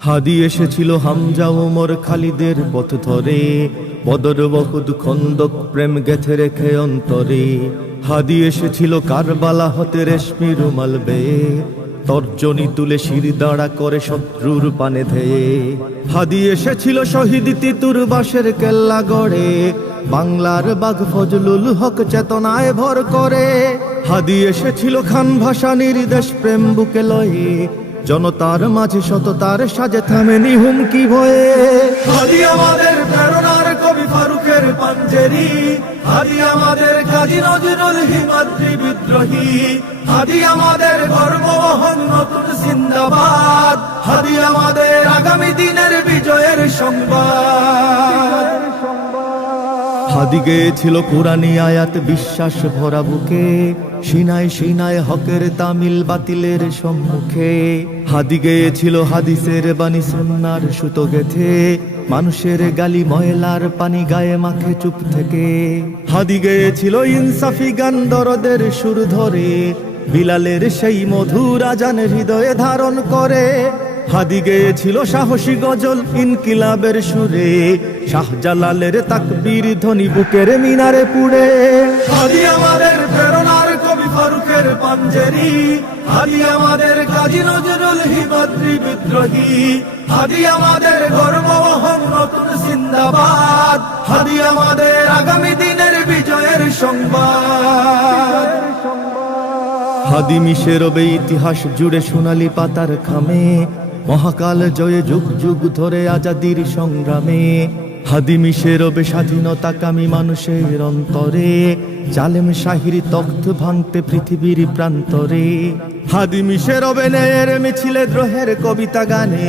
হাদি এসেছিল হামজা ওমর খালিদের পথ ধরে, বদর উহুদ খন্দক প্রেম গেথে রেখে অন্তরে। হাদি এসেছিল কারবালা হতে রেশমি রুমাল বেয়ে, তর্জনী তুলে শির দাঁড়া করে শত্রুর পানে ধেয়ে। হাদি এসেছিল শহীদ তিতুর বাসের কেল্লা গড়ে, বাংলার বাঘ ফজলুল হক চেতনায় ভর করে। হাদি এসেছিল খান ভাসানীর দেশ প্রেম বুকে লয়ে, জনতার মাঝে সততার সাজে থামেনি হুমকি ভয়ে। হাদি আমাদের প্রেরণার কবি ফারুকের পাঞ্জেরি, হাদি আমাদের কাজী নজরুল হিমাদ্রি বিদ্রোহী, হাদি আমাদের গর্ববহন নতুন জিন্দাবাদ, হাদি আমাদের আগামী দিনের বিজয়ের সংবাদ। হাদি গেয়েছিল কুরআনী আয়াত বিশ্বাস ভরা বুকে, সিনায় সিনায় হকের তামিল বাতিলের সম্মুখে। হাদি গেয়েছিল হাদিসের বাণী সুন্নাহর সুতো গেথে, মানুষের গালি ময়লার পানি গায়ে মাখে চুপ থেকে। হাদি গেয়েছিল ইনসাফি গান দরদের সুর ধরে, বিলালের সেই মধুর আজান হৃদয়ে ধারণ করে। হাদি গেয়েছিল সাহসী গজল ইনকিলাবের সুরে, শাহজালালের তাকবীর ধ্বনি বুকের মিনারে পুড়ে। হাদি আমাদের প্রেরণার কবি ফারুকের পাঞ্জেরি, হাদি আমাদের কাজী নজরুল হিমাদ্রি বিদ্রোহী, হাদি আমাদের গর্ববহন নতুন জিন্দাবাদ, হাদি আমাদের আগামী দিনের বিজয়ের সংবাদ। হাদি মিশে রবে ইতিহাস জুড়ে সোনালি পাতার খামে, মহাকাল জয়ে যুগ যুগ ধরে আজাদির সংগ্রামে। হাদি মিশে রবে স্বাধীনতাকামী মানুষের অন্তরে, জালেম শাহির তখ্ত ভাঙতে পৃথিবীর প্রান্তরে। হাদি মিশে রবে ন্যায়ের মিছিলে দ্রোহের কবিতা গানে,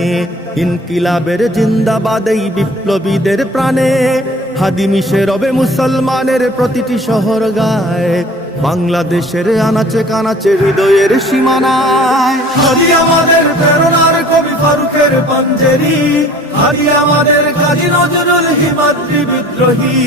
ইনকিলাবের জিন্দাবাদ এই বিপ্লবীদের প্রাণে। হাদি মিশে রবে মুসলমানের প্রতিটি শহর গায়, বাংলাদেশের আনাচে কানাচে হৃদয়ের সীমানায়। হাদি আমাদের প্রেরণার কবি ফারুকের পাঞ্জেরি, হাদি আমাদের কাজী নজরুল হিমাদ্রি বিদ্রোহী,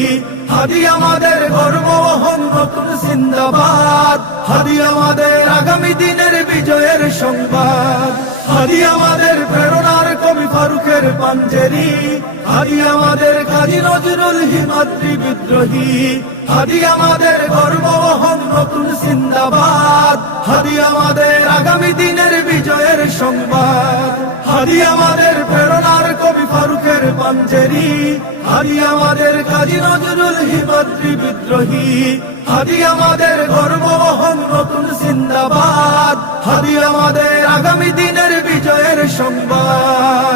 হাদি আমাদের গর্ববহন নতুন জিন্দাবাদ, হাদি আমাদের আগামী দিনের বিজয়ের সংবাদ। হাদি আমাদের প্রেরণার কবি ফারুকের পাঞ্জেরি, হাদি আমাদের কাজী নজরুল হিমাদ্রি বিদ্রোহী, হাদি আমাদের গর্ববহন নতুন জিন্দাবাদ, হাদি আমাদের আগামী দিনের বিজয়ের সংবাদ। হাদি আমাদের প্রেরণার কবি ফারুকের পাঞ্জেরি, হাদি আমাদের কাজী নজরুল হিমাদ্রি বিদ্রোহী, হাদি আমাদের গর্ববহন নতুন জিন্দাবাদ, হাদি আমাদের আগামী দিনের বিজয়ের সংবাদ।